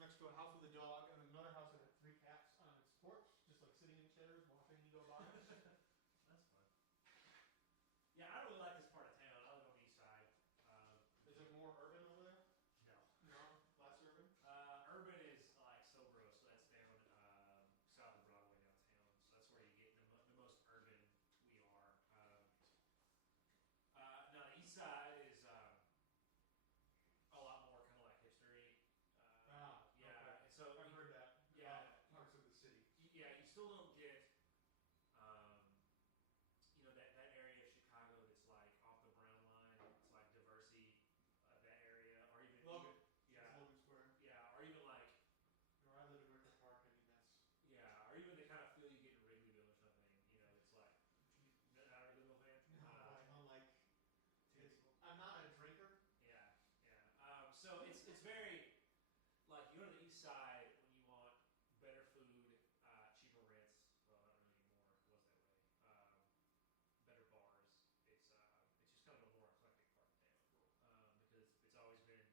next to a house with a dog, and another house that had 3 cats on its porch, just like sitting in chairs, watching you go by. That's fun. Yeah, I don't really like this part of town. I live on the east side. Is it more urban over there? No. No, less urban. Urban is like Sobro, so that's down south of Broadway downtown. So that's where you get the most urban we are. Now the east side is a lot more kind of like history. Yeah. Okay. So I've heard that. Yeah. Parts of the city. Yeah, you still don't get, that area of Chicago that's like off the Brown line. It's like Diversey, that area, or even Logan. Yeah, Logan Square. Yeah, or even like. Where I live in Wicker Park, I mean that's. Yeah, or even the kind of feel you get in Wrigleyville or something. It's like. Not a Wrigleyville fan. I'm like. I'm not a drinker. Yeah. So it's very, like, you go to the east side when you want better food, cheaper rents. Well, not really anymore. It was that way. Better bars. It's just kind of a more eclectic part of town. Because it's always been,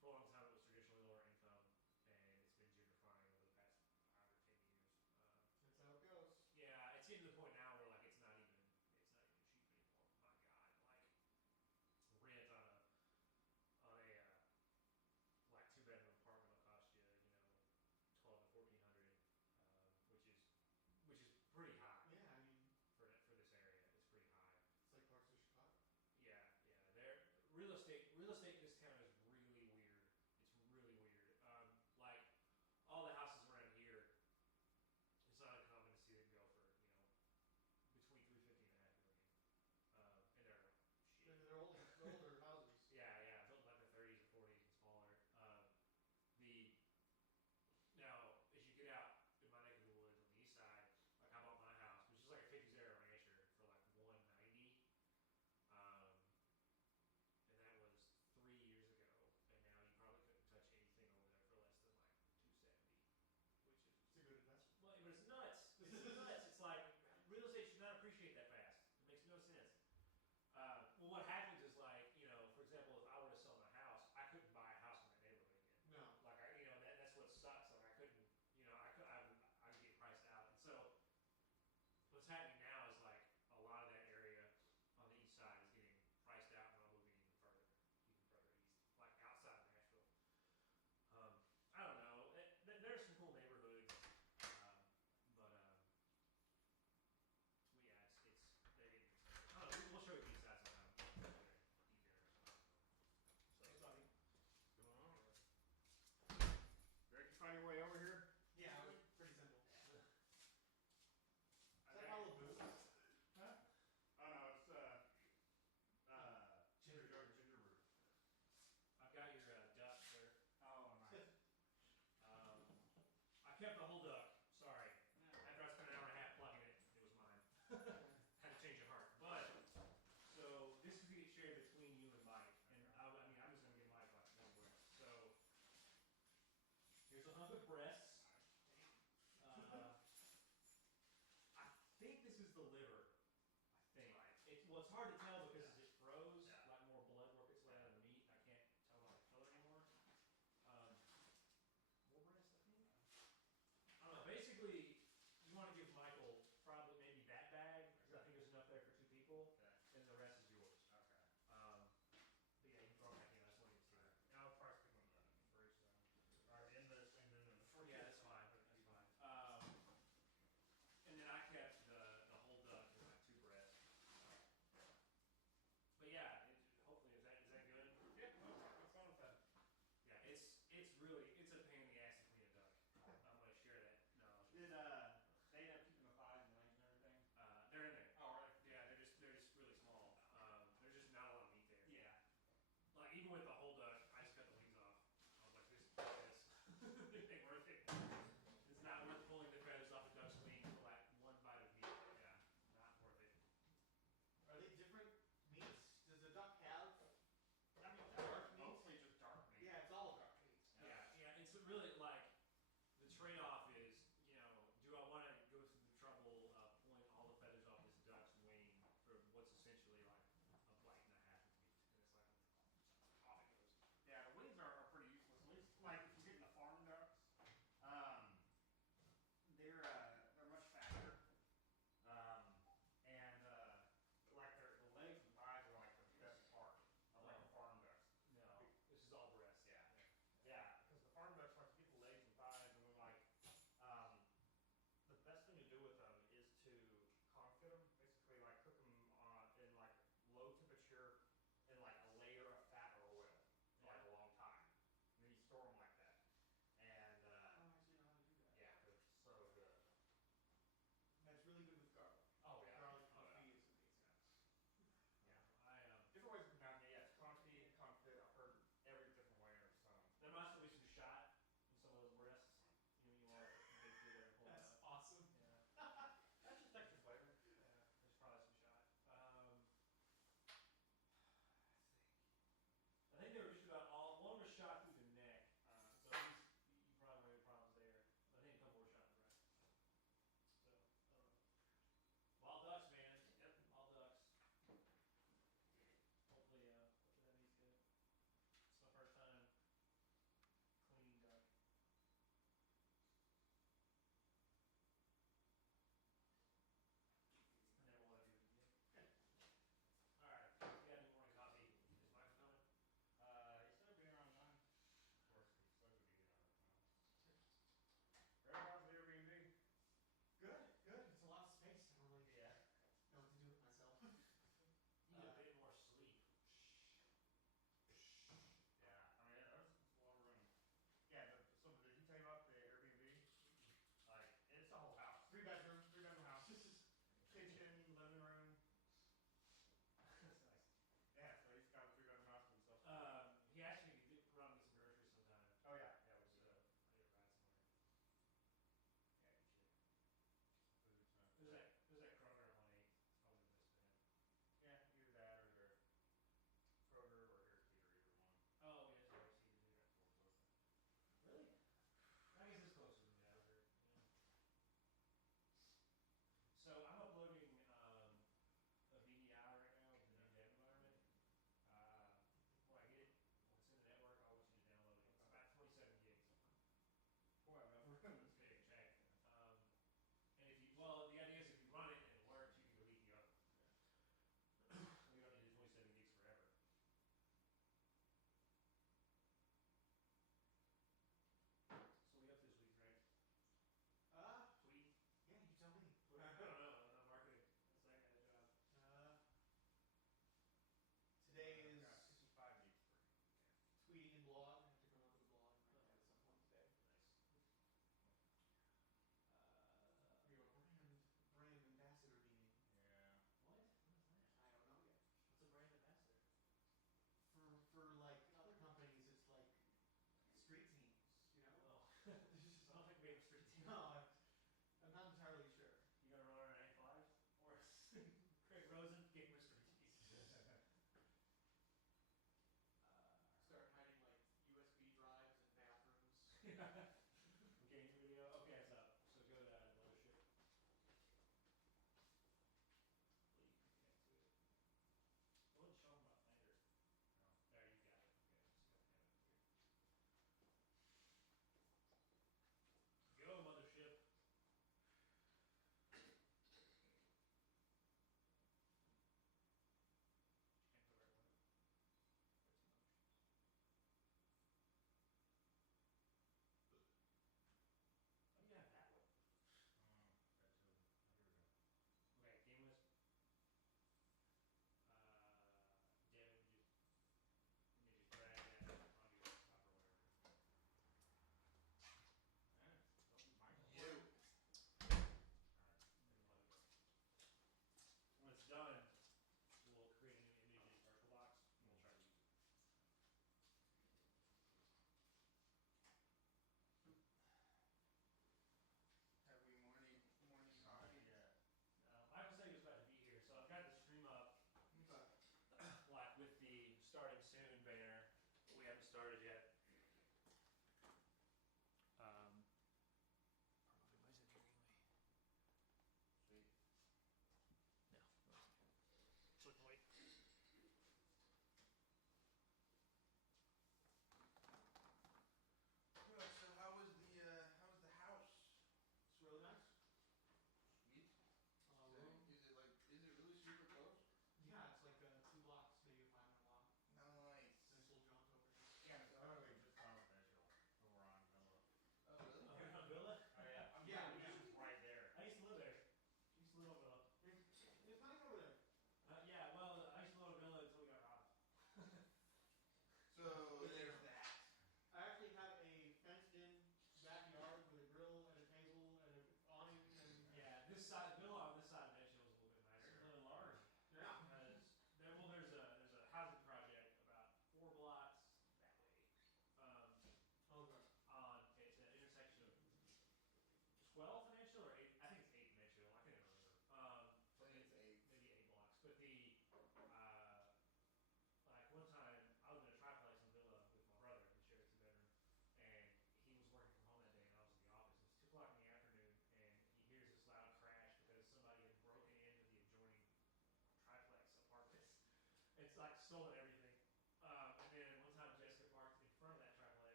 for a long time, it was traditionally lower income, and it's been gentrifying over the past 5 or 10 years. That's how it goes. Yeah, it's getting to the point now where like it's not even cheap anymore. My God, like rent on a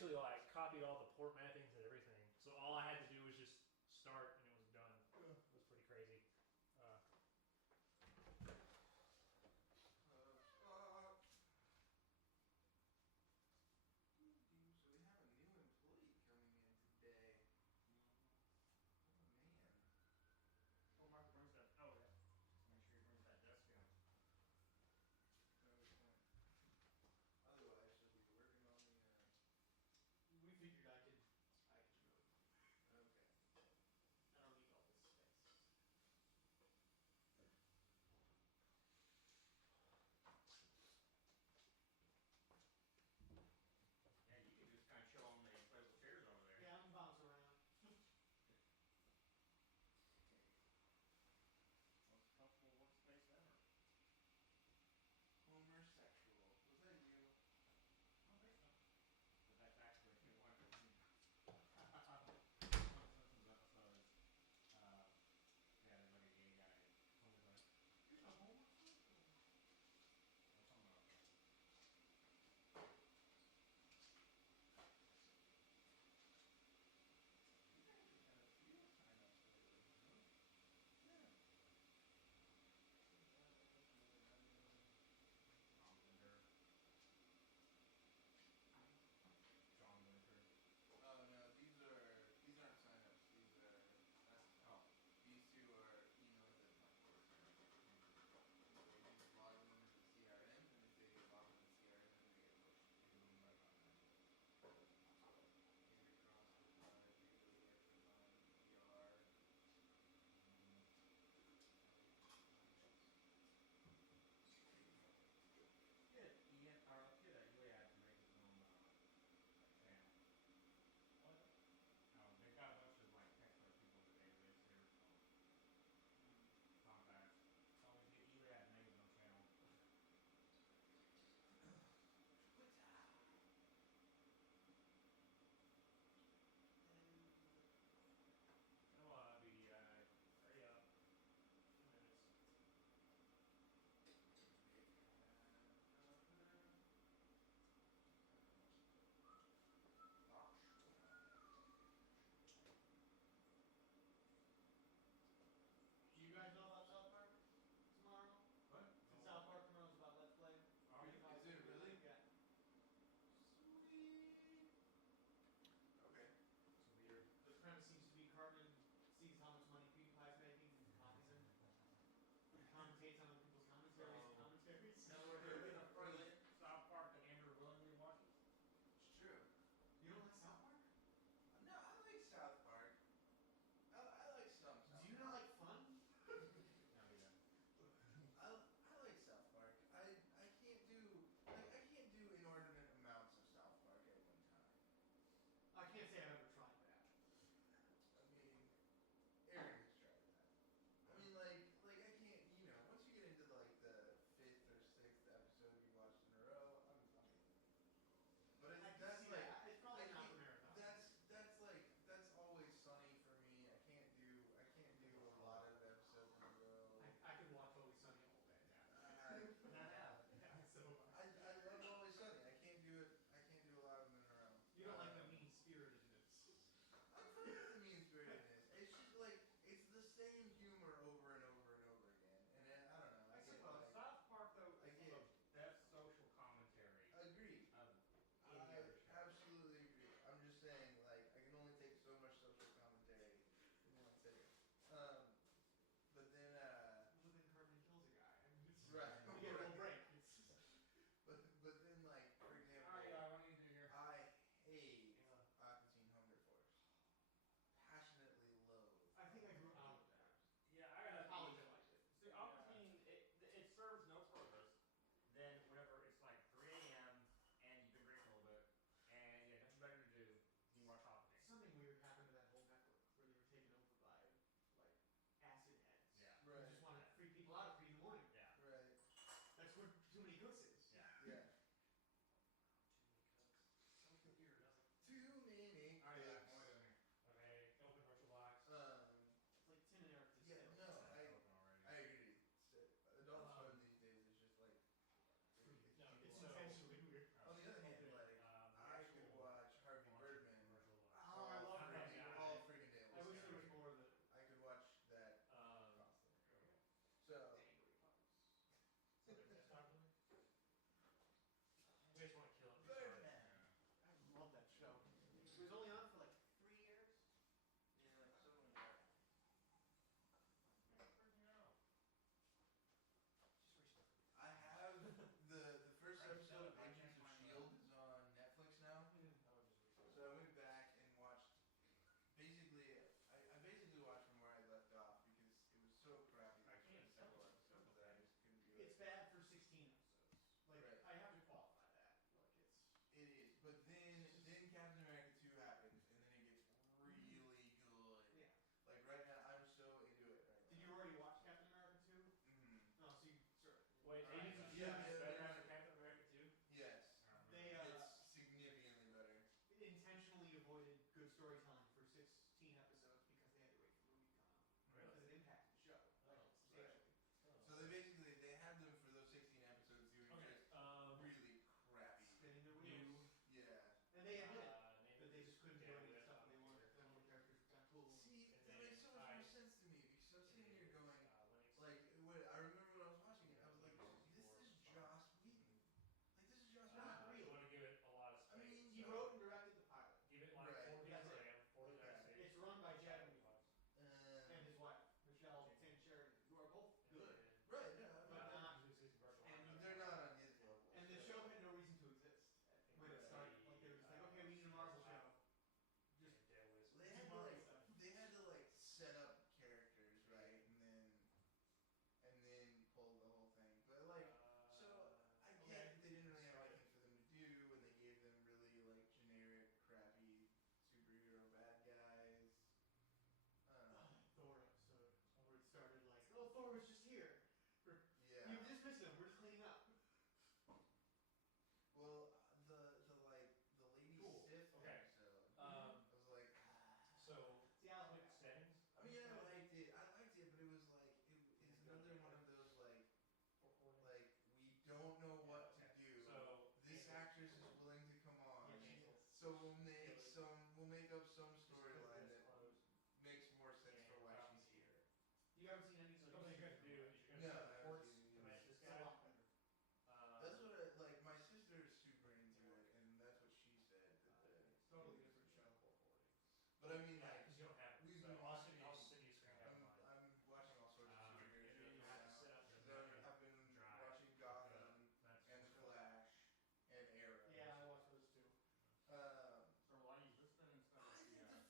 actually like copied all the port mappings and everything. So all I had to do was just start and it was done. Yeah. It was pretty crazy. Fuck. So we have a new employee coming in today. Oh man. Oh, Marco brings that. Oh yeah. Just make sure he brings that desk in. No good point. Otherwise, she'll be working on the. We figured I could we'll make up some Just 'cause storyline it's that closed. makes more sense for why she's here. You haven't seen any. So the only thing you're gonna do is you're No, gonna I send haven't reports seen to any. this It's a guy. lot better. That's what like. My sister is super into it, and that's what she said. It's totally different show. But I mean, Yeah, like, because you don't have it. we've So been I'll watching. send you a screen grab of mine. I'm watching all sorts of And superhero then you shows have to now. set up your 'Cause memory I've been drive. watching Gotham That's and what's Flash and Arrow. Yeah, I watched those too. Um, So why do you just then instead I of think the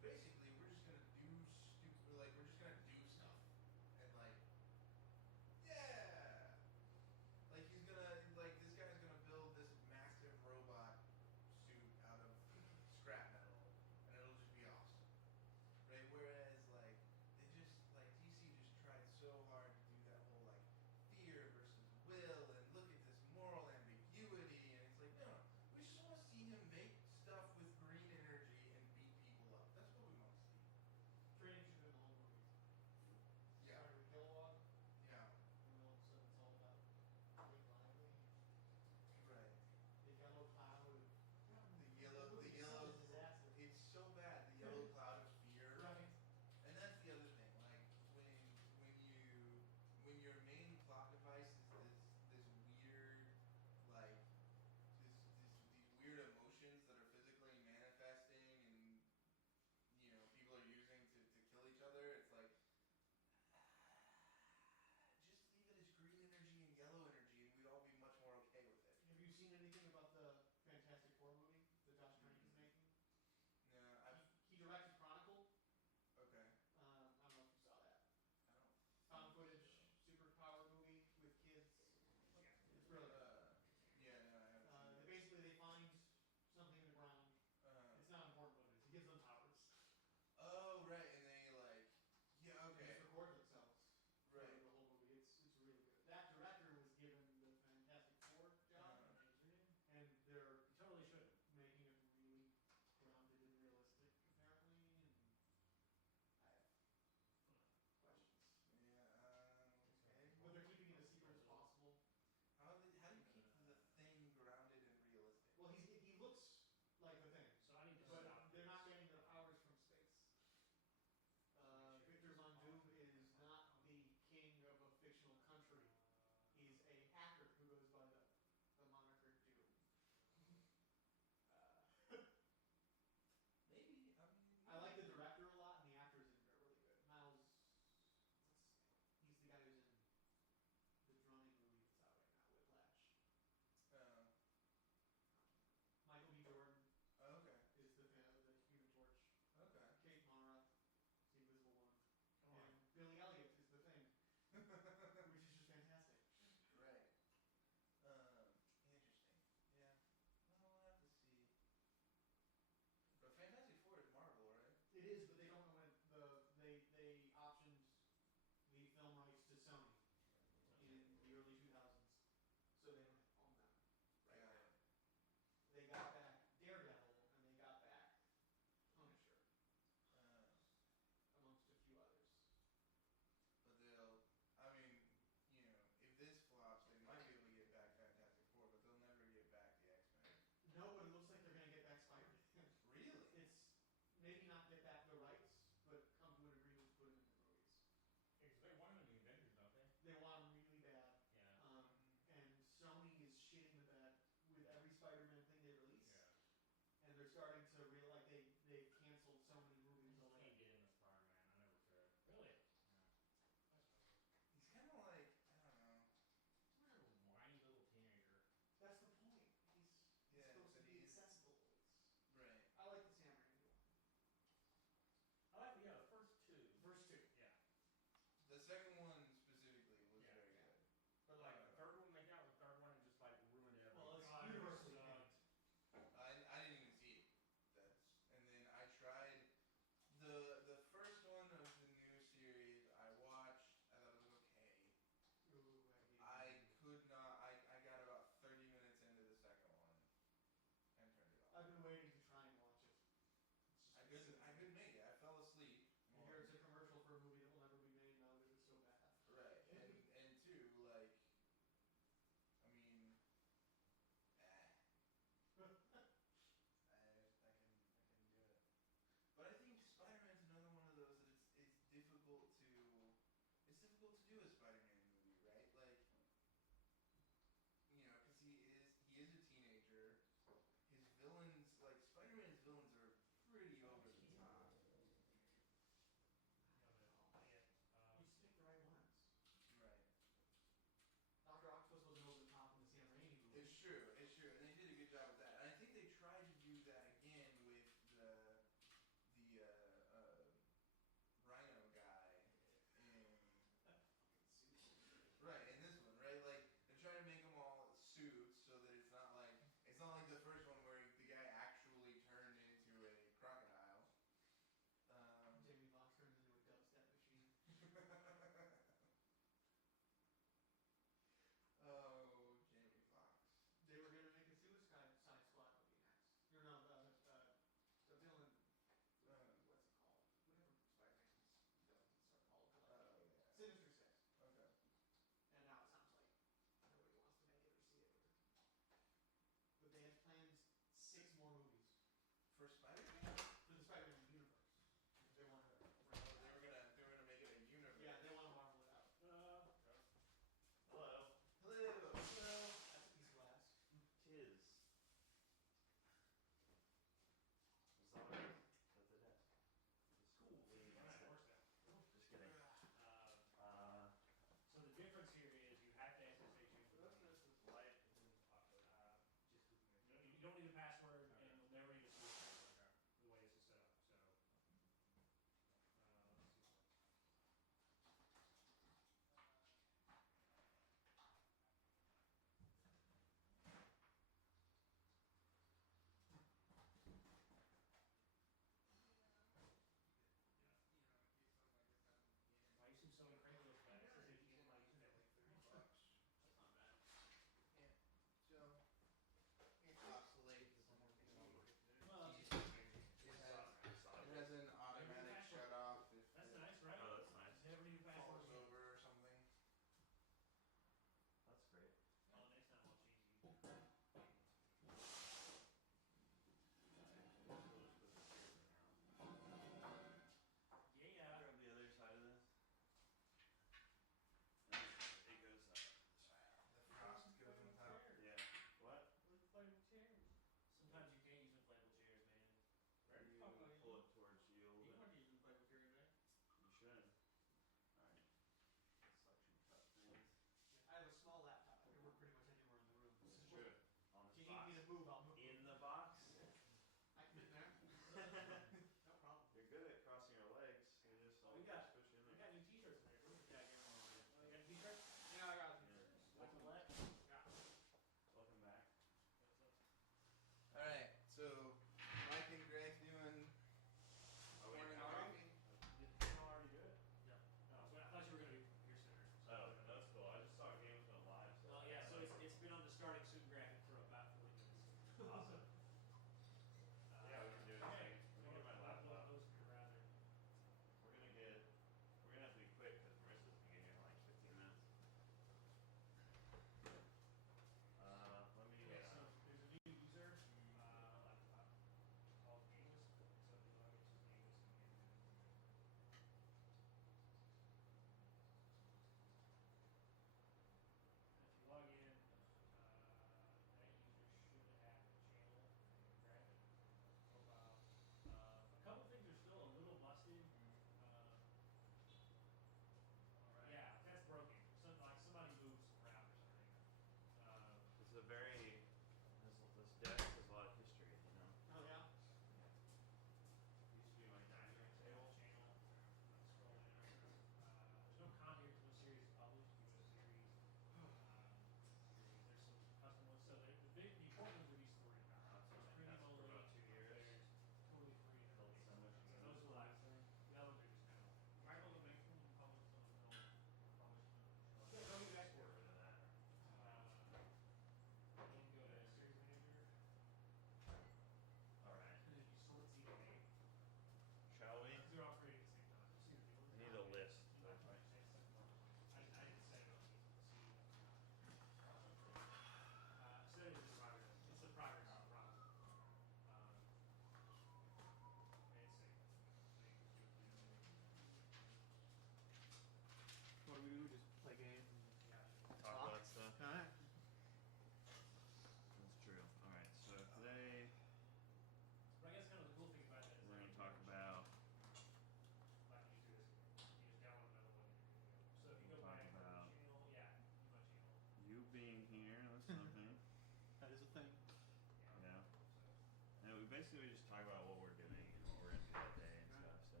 basically we just talk about what we're doing and what we're into that day and stuff. So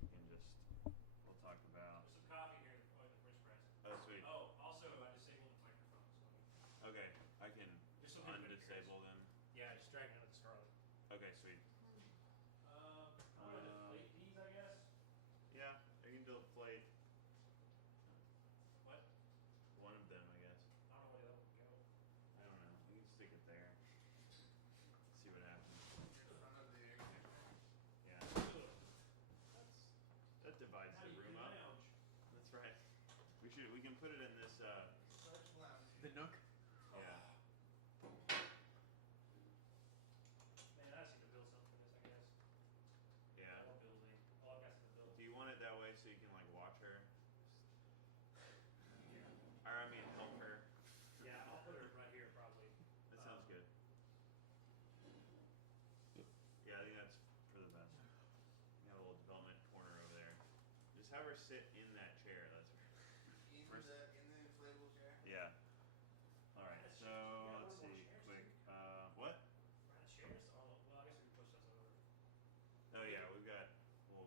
we can just we'll talk about. There's some coffee here in the French press. Oh, sweet. Oh, also I disabled the microphone. So Okay, I can just so people can undisable them. yeah, just drag it out the Scarlet. Okay, sweet. I'm gonna deflate these, I guess. Yeah, I can deflate What? one of them, I guess. I don't know where the other one go. I don't know. We can stick it there. See what happens. In front of the air conditioner. Yeah. Ugh. That divides How the do you room do up. lounge? That's right. We can put it in this Such lounge. The Nook. yeah. Man, I just need to build something for this, I guess. Yeah. More building. All I've got to build. Do you want it that way so you can like watch her? Yeah. Or I mean help her. Yeah, I'll put her right here probably. That sounds good. Yeah, I think that's for the best. You have a little development corner over there. Just have her sit in that chair. That's In First- in the inflatable chair. yeah. All right. So Yeah, let's one more see. chairs, Quick. too. What? Right, chairs. Well, I guess we can push those over. Oh yeah, we've got. Well,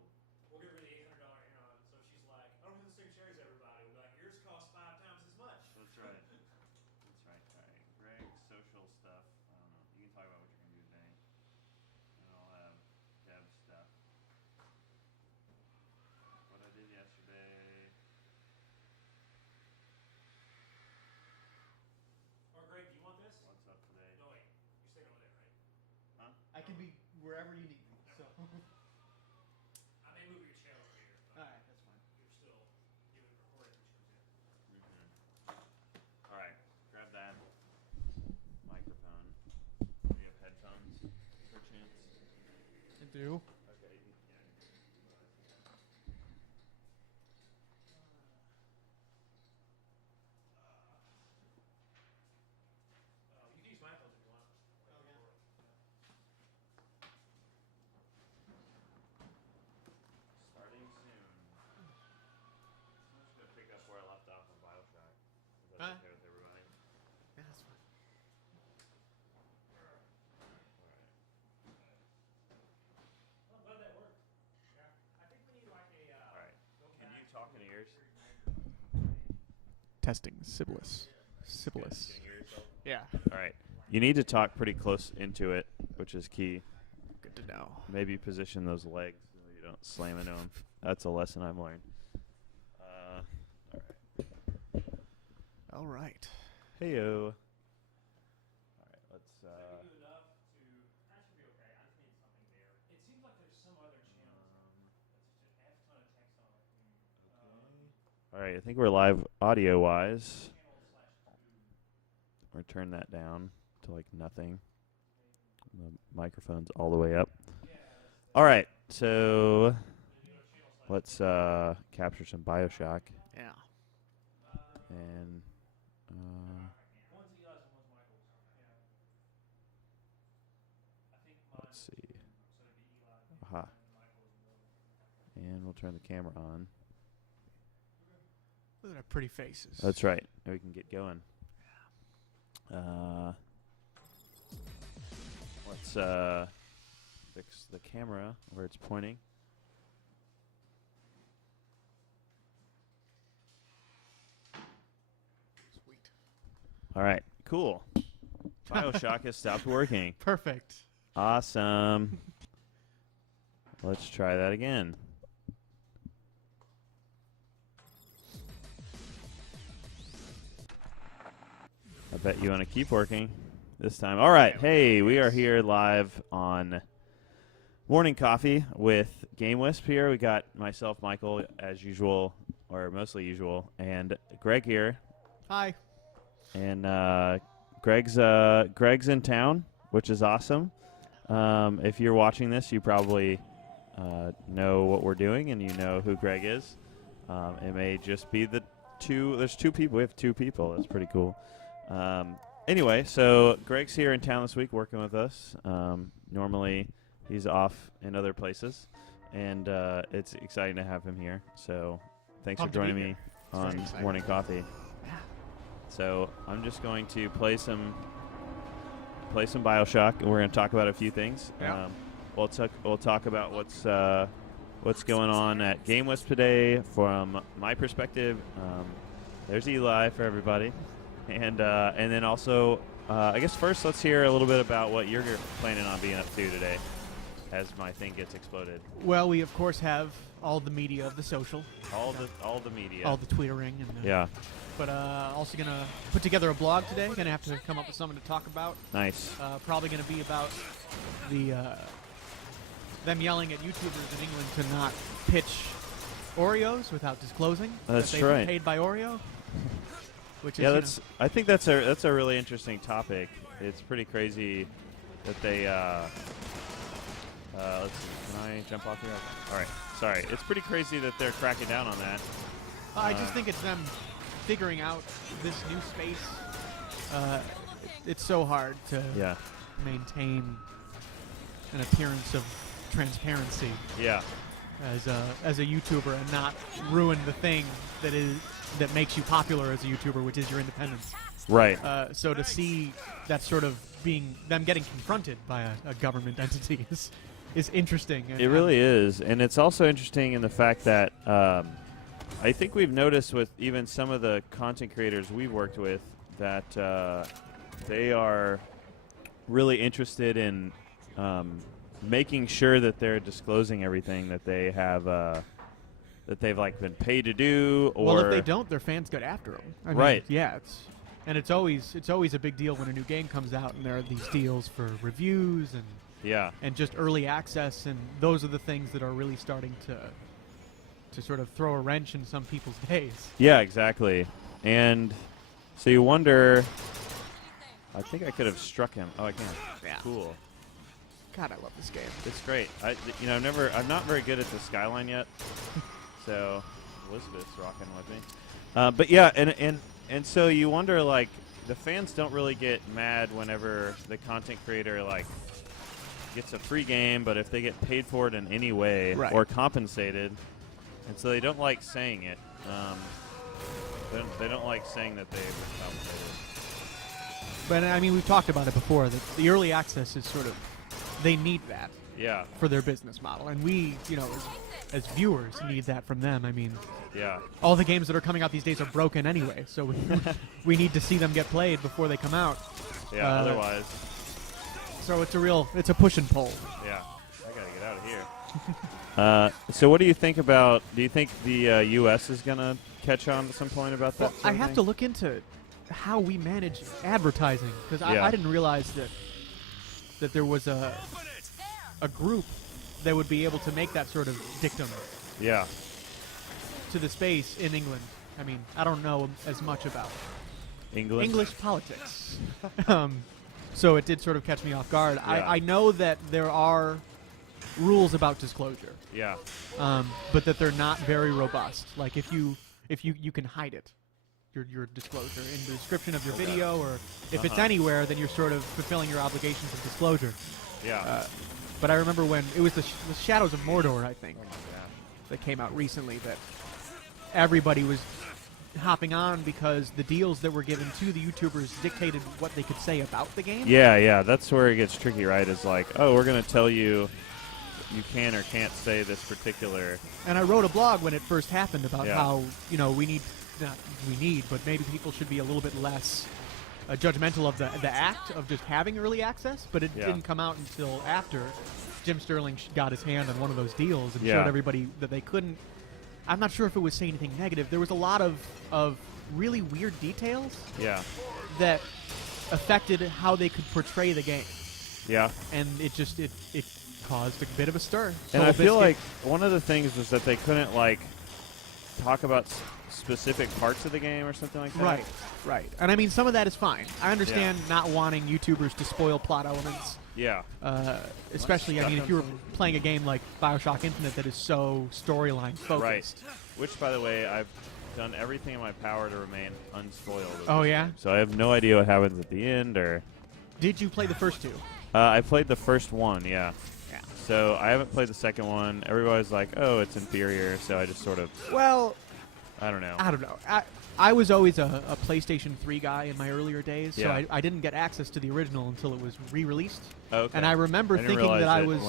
We'll give her the $800 Aeron. So she's like, I don't have the same chairs as everybody. We'll be like, yours costs 5 times as much. that's right. That's right. All right. Greg, social stuff. I don't know. You can talk about what you're gonna do today. And I'll have dev stuff. What I did yesterday. Or Greg, do you want this? What's up today? No, wait. You're staying over there, right? Huh? I can be wherever you need me. So. I may move your chair over here. All But right, that's fine. you're still giving recording when she comes in. Mm-hmm. All right. Grab that microphone. Do you have headphones, perchance? I do. Okay. You can use my headphones if you want. Oh, yeah. Starting soon. I'm just gonna pick up where I left off on Bioshock. Is that okay with everybody? Yeah, that's fine. Alright. I'm glad that worked. Yeah. I think we need like a. Alright. go Can back you talk to into yours? Testing. Syphilis. Syphilis. Can you hear yourself? Yeah. Alright. You need to talk pretty close into it, which is key. Good to know. Maybe position those legs so you don't slam into them. That's a lesson I've learned. Alright. All right. Heyo. Alright, let's So we do enough to. That should be okay. I just need something there. It seems like there's some other channels that's just a ton of text on it. Alright, I think we're live audio wise. Channel/2. Or turn that down to like nothing. The microphone's all the way up. Yeah. Alright, so Then you go to channel/. let's capture some Bioshock. Yeah. And One's Eli's and one's Michael's. Yeah. I think mine let's is see. two, so it'd be Eli and Aha. Michael is one. And we'll turn the camera on. Look at our pretty faces. That's right. Now we can get going. Let's fix the camera where it's pointing. Sweet. All right, cool. Bioshock has stopped working. Perfect. Awesome. Let's try that again. I bet you want to keep working this time. All right. Hey, we are here live on Morning Coffee with GameWisp here. We got myself, Michael, as usual, or mostly usual, and Greg here. Hi. And Greg's in town, which is awesome. If you're watching this, you probably know what we're doing, and you know who Greg is. It may just be the two. There's two people. We have two people. That's pretty cool. Anyway, so Greg's here in town this week working with us. Normally, he's off in other places, and it's exciting to have him here. So thanks Pumped for to be joining me here. on Very excited. Morning Coffee. Yeah. So I'm just going to play some play some BioShock, and we're going to talk about a few things. Yeah. We'll talk about what's going on at GameWisp today from my perspective. There's Eli for everybody, and then also I guess first let's hear a little bit about what you're planning on being up to today, as my thing gets exploded. Well, we of course have all the media of the social, All the media. all the twittering, and Yeah. But also gonna put together a blog today. Gonna have to come up with something to talk about. Nice. Probably gonna be about the them yelling at YouTubers in England to not pitch Oreos without disclosing That's that they've right. been paid by Oreo. Which is, Yeah, you that's. I think that's a really interesting topic. It's pretty crazy that they. Let's see. Can I jump off here? Okay. All right. Sorry. It's pretty crazy that they're cracking down on that. I just think it's them figuring out this new space. It's so hard to Yeah. maintain an appearance of transparency Yeah. as a YouTuber and not ruin the thing that makes you popular as a YouTuber, which is your independence. Right. So to see that sort of them getting confronted by a government entity is interesting. And It really is, and it's also interesting in the fact that I think we've noticed with even some of the content creators we've worked with that they are really interested in making sure that they're disclosing everything that they have that they've like been paid to do. Or well, if they don't, their fans get after them. I mean, Right. Yeah. It's always a big deal when a new game comes out and there are these deals for reviews and just early access, and those are the things that are really starting to sort of throw a wrench in some people's days. Yeah, exactly. And so you wonder. I think I could have struck him. Oh, I can. Yeah. Cool. God, I love this game. It's great. I'm not very good at the skyline yet. So Elizabeth's rocking with me. But yeah, and so you wonder, like, the fans don't really get mad whenever the content creator like gets a free game, but if they get paid for it in any way Right. or compensated, and so they don't like saying it. They don't like saying that they were compensated. But I mean, we've talked about it before that the early access is sort of they need that Yeah. for their business model, and we, as viewers, need that from them. I mean, Yeah. all the games that are coming out these days are broken anyway, so we need to see them get played before they come out. Yeah. Otherwise. So it's a push and pull. Yeah, I gotta get out of here. So what do you think about? Do you think the U.S. is gonna catch on at some point about that? Well, I have to look into how we manage advertising, because Yeah. I didn't realize that there was a group that would be able to make that sort of dictum Yeah. to the space in England. I mean, I don't know as much about English politics. So it did sort of catch me off guard. Yeah. I know that there are rules about disclosure, Yeah. but that they're not very robust. Like if you can hide it, your disclosure in the description of your video, or if it's anywhere, then you're sort of fulfilling your obligations of disclosure. Yeah. But I remember when it was the Shadows of Mordor, I think, Oh my God. that came out recently, that everybody was hopping on because the deals that were given to the YouTubers dictated what they could say about the game. Yeah. That's where it gets tricky, right? It's like, oh, we're gonna tell you you can or can't say this particular. And I wrote a blog when it first happened about Yeah. how but maybe people should be a little bit less judgmental of the act of just having early access. But it Yeah. didn't come out until after Jim Sterling got his hand on one of those deals and Yeah. showed everybody that they couldn't. I'm not sure if it was saying anything negative. There was a lot of really weird details Yeah. that affected how they could portray the game, Yeah. and it caused a bit of a stir. And I Total feel like Biscuit- one of the things was that they couldn't like talk about specific parts of the game or something like that. Right. And I mean, some of that is fine. I understand not wanting YouTubers to spoil plot elements, Yeah. especially, I mean, if you were playing a game like BioShock Infinite that is so storyline focused. Right. Which, by the way, I've done everything in my power to remain unspoiled. of Oh, this yeah? game. So I have no idea what happens at the end, or Did you play the first two? I played the first one. Yeah. Yeah. So I haven't played the second one. Everybody's like, "Oh, it's inferior." So I just sort of, Well, I don't know. I don't know. I was always a PlayStation 3 guy in my earlier days, so Yeah. I didn't get access to the original until it was re-released. Okay. And I remember didn't thinking realize that I it was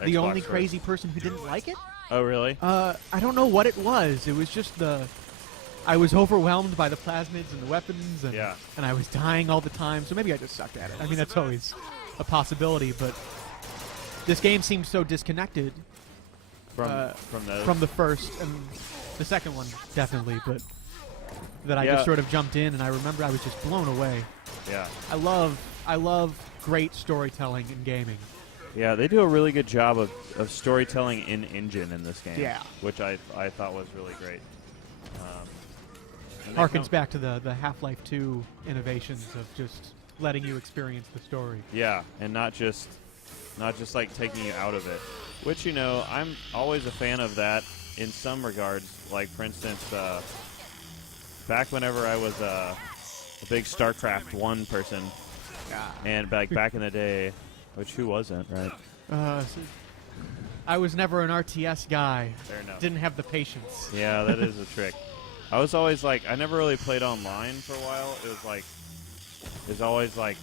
the Xbox only first. crazy person who didn't like it. Oh, really? I don't know what it was. It was just I was overwhelmed by the plasmids and the weapons, and Yeah. and I was dying all the time. So maybe I just sucked at it. I mean, that's always a possibility, but this game seems so disconnected From those? from the first and the second one, definitely, but that I Yeah. just sort of jumped in, and I remember I was just blown away. Yeah. I love great storytelling in gaming. Yeah, they do a really good job of storytelling in engine in this game. Yeah. Which I thought was really great. And they Harkens come- back to the Half-Life 2 innovations of just letting you experience the story. Yeah, and not just like taking you out of it. Which, you know, I'm always a fan of that in some regards. Like, for instance, back whenever I was a big StarCraft 1 person, and back in the day, which who wasn't, right? I was never an RTS guy. Fair enough. Didn't have the patience. Yeah, that is a trick. I was always like, I never really played online for a while. It was always like,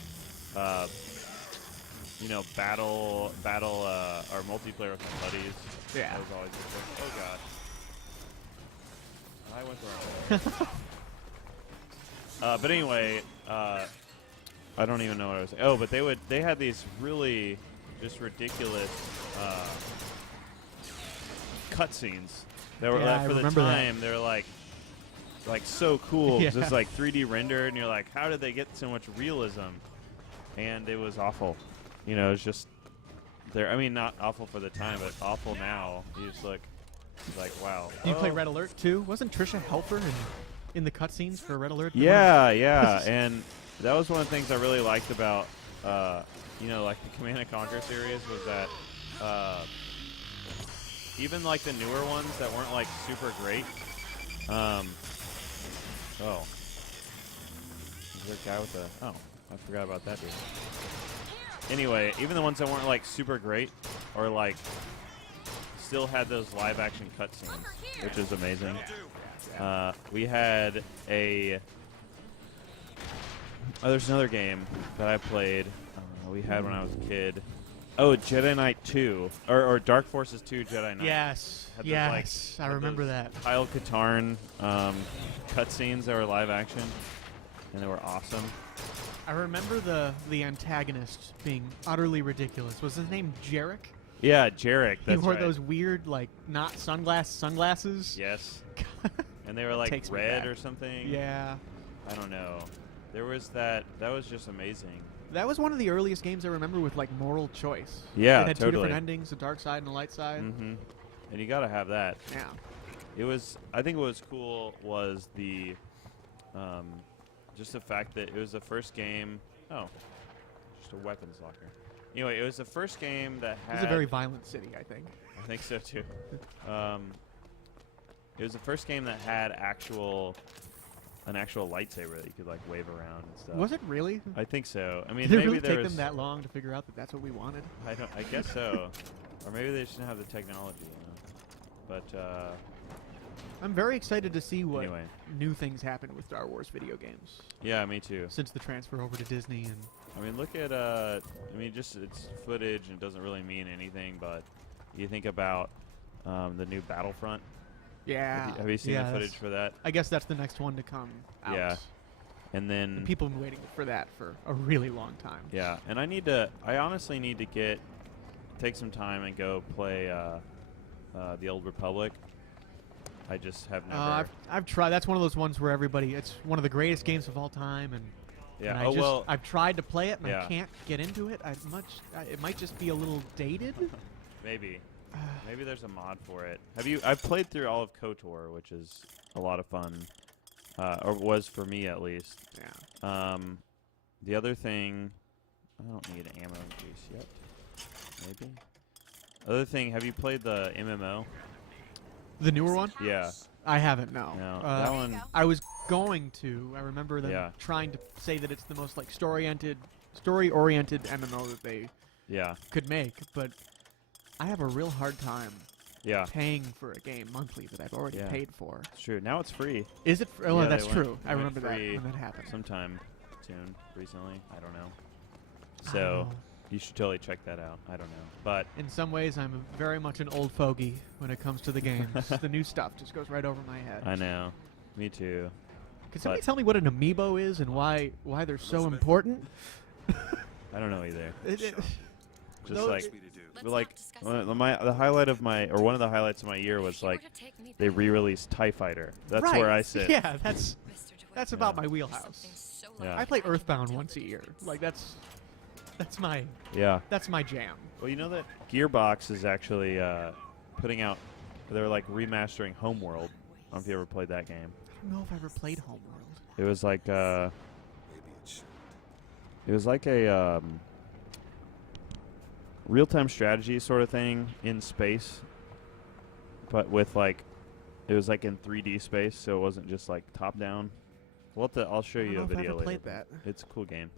you know, battle, or multiplayer with my buddies. Yeah. That was always a trick. Oh god. I went the wrong way. But anyway, I don't even know what I was saying. Oh, but they had these really just ridiculous cutscenes. They were Yeah, I for the remember that. time. They were like so cool. Yeah. Just like 3D rendered, and you're like, how did they get so much realism? And it was awful. You know, it's just there. I mean, not awful for the time, but awful now. You just look like, wow. Did you play Red Alert 2? Wasn't Trisha Helfer in the cutscenes for Red Alert? Yeah, and that was one of the things I really liked about, you know, like the Command & Conquer series was that even like the newer ones that weren't like super great. Oh, is there a guy with the? Oh, I forgot about that dude. Anyway, even the ones that weren't like super great or like still had those live action cutscenes, which is amazing. We had there's another game that I played. We had when I was a kid. Oh, Jedi Knight 2 or Dark Forces 2 Jedi Knight. Yes, Had those, yes, I had remember those that. Kyle Katarn cutscenes that were live action, and they were awesome. I remember the antagonist being utterly ridiculous. Was his name Jarek? Yeah, Jarek. He That's wore right. those weird, like, not sunglasses. Yes. And they were like Takes me red back. or something. Yeah. I don't know. There was that. That was just amazing. That was one of the earliest games I remember with, like, moral choice. Yeah, It had two totally. different endings, a dark side and a light side. Mm-hmm. And you gotta have that. Yeah. It was. I think what was cool was the, just the fact that it was the first game. Oh, just a weapons locker. Anyway, it was the first game that had. It's a very violent city, I think. I think so too. It was the first game that had an actual lightsaber that you could like wave around and stuff. Was it really? I think so. I mean, Did it maybe really there take was. them that long to figure out that that's what we wanted? I guess so. Or maybe they just didn't have the technology. You know? But I'm very excited to see what anyway, new things happen with Star Wars video games yeah, me too. since the transfer over to Disney. And I mean, look at I mean, just it's footage and it doesn't really mean anything. But you think about the new Battlefront. yeah, Have you seen yeah, the that's- footage for that? I guess that's the next one to come out. Yeah. And then And people have been waiting for that for a really long time. yeah, and I honestly need to take some time and go play the Old Republic. I just have never. I've tried. That's one of those ones where it's one of the greatest games of all time, and Yeah. and Oh well. I've tried to play it and Yeah. I can't get into it. It might just be a little dated. Maybe. Maybe there's a mod for it. I've played through all of KOTOR, which is a lot of fun, or was for me at least. Yeah. The other thing, I don't need ammo increase yet. Maybe. Other thing, have you played the MMO? The newer one? Yeah. I haven't. No. No. That one. I was going to. I remember them Yeah. trying to say that it's the most like story-oriented MMO that they Yeah. could make, but I have a real hard time Yeah. paying for a game monthly that I've already paid for. It's true. Now it's free. Is it? Oh, Yeah, that's they true. I went remember that free when that happened. sometime soon, recently. I don't know. I So don't know. you should totally check that out. I don't know. But In some ways, I'm very much an old fogey when it comes to the games. The new stuff just goes right over my head. I know. Me too. Can somebody but- tell me what an amiibo is and why they're so important? I don't know either. It- Just those- like, Let's like not discuss one it. of the highlight of my, or one of the highlights of my year was If you were like to take me they back, re-released TIE Fighter. That's right. where I sit. Yeah, that's Mr. DeWitt, that's Yeah. about my there's wheelhouse. something so Yeah. like I play that can Earthbound tell once the a year. difference. Like that's my Yeah. jam. Well, you know that Gearbox is actually putting out. They're like remastering Homeworld. I don't know if you ever played that game. I don't know if I ever played Homeworld. It was like Maybe it should. it was like a real-time strategy sort of thing in space, but with like it was like in 3D space, so it wasn't just like top-down. I'll show I don't you know a if I video ever later. played that. It's a cool game.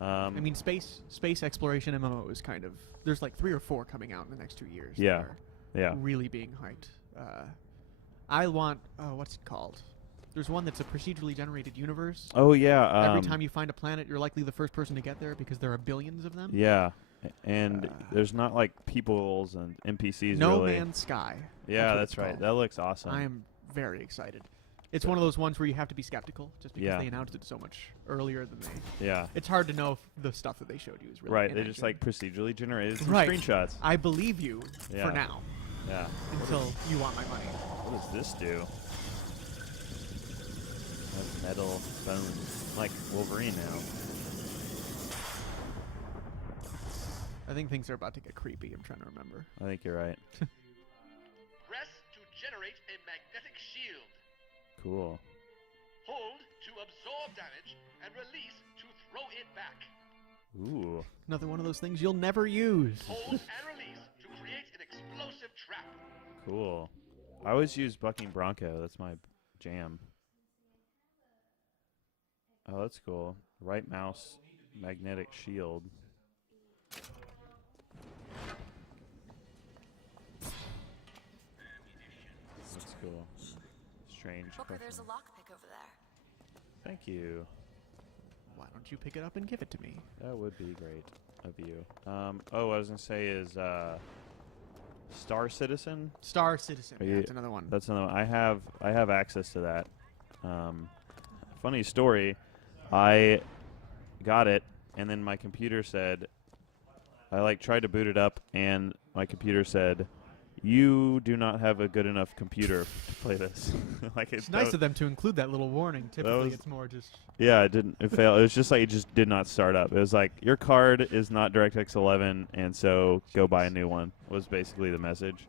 I mean, space exploration MMO is kind of there's like 3 or 4 coming out in the next 2 years. that Yeah. are Yeah. really being hyped. I want what's it called? There's one that's a procedurally generated universe. Oh yeah. Every time you find a planet, you're likely the first person to get there because there are billions of them. Yeah, and Uh, there's not like peoples and NPCs No really. Man's Sky. Yeah, what that's it's right. called. That looks awesome. I am very excited. It's one of those ones where you have to be skeptical just because Yeah. they announced it so much earlier than they. Yeah. It's hard to know if the stuff that they showed you is really Right. They in just engine. like procedurally generated some Right. screenshots. I believe you Yeah. for now Yeah. until you want my money. What does this do? That's metal bones. Like Wolverine now. I think things are about to get creepy. I'm trying to remember. I think you're right. Press to generate a magnetic shield. Cool. Hold to absorb damage and release to throw it back. Ooh. Another one of those things you'll never use. Hold and release to create an explosive trap. Cool. I always use Bucking Bronco. That's my jam. Oh, that's cool. Right mouse, magnetic shield. That's cool. Strange. Booker, there's a question. lockpick over there. Thank you. Why don't you pick it up and give it to me? That would be great of you. What I was gonna say is Star Citizen. Star Citizen. Are Yeah, you- that's another one. That's another one. I have access to that. Funny story. I got it, and then my computer said, I like tried to boot it up, and my computer said, "You do not have a good enough computer to play this." Like It's nice of them to include that little warning. Typically, was- it's more just Yeah, it didn't. It failed. It was just like it just did not start up. It was like your card is not DirectX 11, and so go buy a new one. Was basically the message,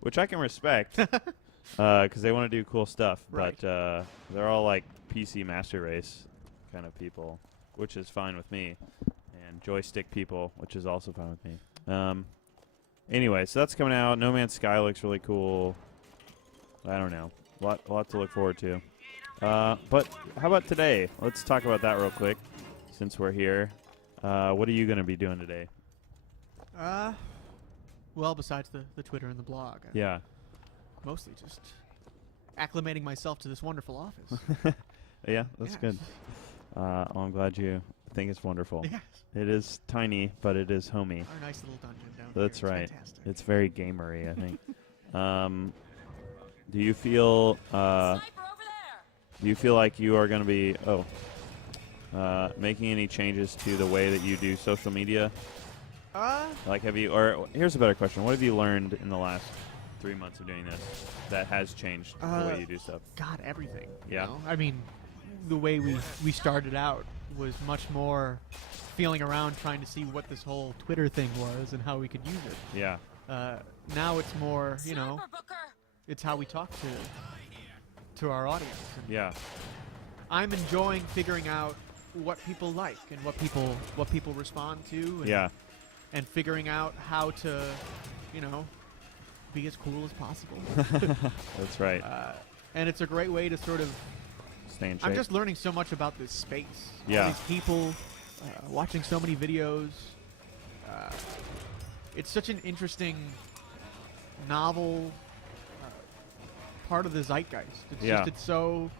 which I can respect because they want to do cool stuff. Right. But they're all like PC Master Race kind of people, which is fine with me, and joystick people, which is also fine with me. Anyway, so that's coming out. No Man's Sky looks really cool. I don't know. A lot to look forward to. But how about today? Let's talk about that real quick, since we're here. What are you going to be doing today? well, besides the Twitter and the blog, Yeah. mostly just acclimating myself to this wonderful office. Yeah, that's Yes. good. I'm glad you think it's wonderful. Yes, It is tiny, but it is homey. our nice little dungeon down That's here. right. It's fantastic. It's very gamery, I think. Do you feel Sniper over there! do you feel like you are going to be making any changes to the way that you do social media? Like, have you? Or here's a better question: what have you learned in the last 3 months of doing this that has changed the way you do stuff? God, everything. you Yeah. know? I mean, the way we started out was much more feeling around trying to see what this whole Twitter thing was and how we could use it. Yeah. Now it's more, Sniper, Booker! it's how we talk to our audience. And Yeah. I'm enjoying figuring out what people like and what people respond to. And, Yeah. And figuring out how to, be as cool as possible. That's right. And it's a great way to sort of. Stay in shape. I'm just learning so much about this space. Yeah. All these people, watching so many videos. It's such an interesting, novel part of the zeitgeist. It's Yeah. just it's so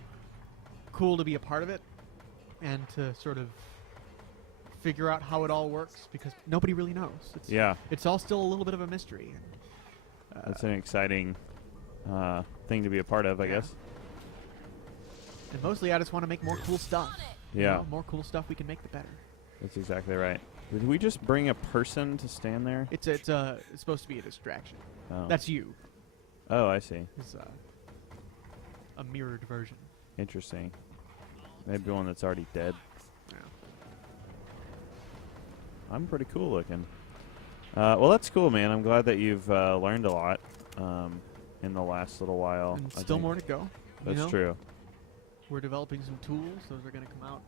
cool to be a part of it and to sort of figure out how it all works because nobody really knows. It's all still a little bit of a mystery. That's an exciting thing to be a part of, I guess. And mostly I just want to make more cool stuff. Yeah. You know, more cool stuff we can make, the better. That's exactly right. Did we just bring a person to stand there? It's supposed to be a distraction. Oh. That's you. Oh, I see. It's a mirrored version. Interesting. Maybe one that's already dead. Yeah. I'm pretty cool looking. Well, that's cool, man. I'm glad that you've learned a lot in the last little while. And still more to go. That's true. We're developing some tools. Those are going to come out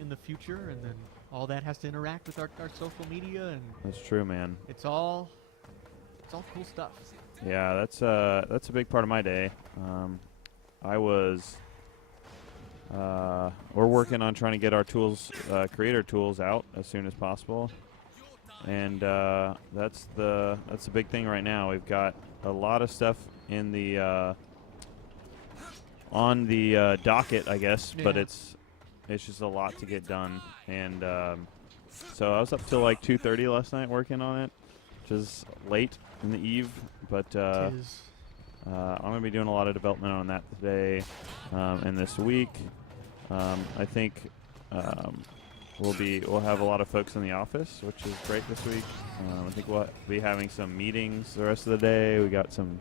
in the future, and then all that has to interact with our social media. And That's true, man. it's all cool stuff. Yeah, that's a big part of my day. We're working on trying to get our tools, creator tools, out as soon as possible, and that's the big thing right now. We've got a lot of stuff in the on the docket, I guess, but Yeah. it's just a lot to get done, and so I was up till like 2:30 last night working on it, which is late in the eve, but I'm going to be doing a lot of development on that today and this week. I think we'll have a lot of folks in the office, which is great this week. I think we'll be having some meetings the rest of the day. We got some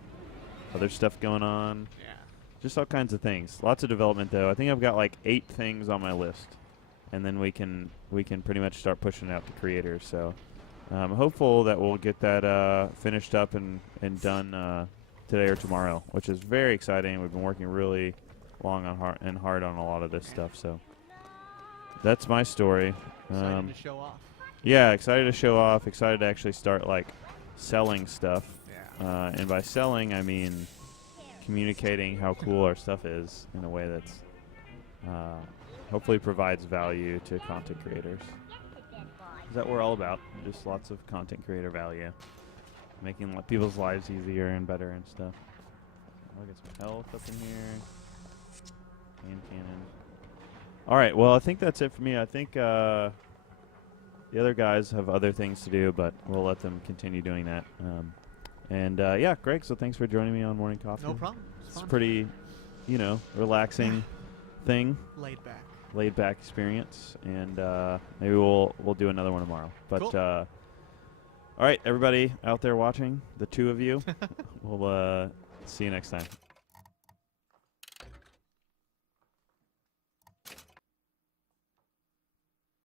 other stuff going on. Yeah. Just all kinds of things. Lots of development, though. I think I've got like 8 things on my list, and then we can pretty much start pushing it out to creators. So I'm hopeful that we'll get that finished up and done today or tomorrow, which is very exciting. We've been working really long and hard on a lot of this stuff. So that's my story. Excited to show off. Yeah, excited to show off. Excited to actually start like selling stuff. Yeah. And by selling, I mean communicating how cool our stuff is in a way that's hopefully provides value to content creators. Is that what we're all about? Just lots of content creator value, making people's lives easier and better and stuff. I'll get some health up in here. Hand cannon. All right, well, I think that's it for me. I think the other guys have other things to do, but we'll let them continue doing that. Yeah, Greg, so thanks for joining me on Morning Coffee. No problem. It's a pretty, relaxing thing. Laid back Experience, and maybe we'll do another one tomorrow. But cool. All right, everybody out there watching, the 2 of you, we'll see you next time.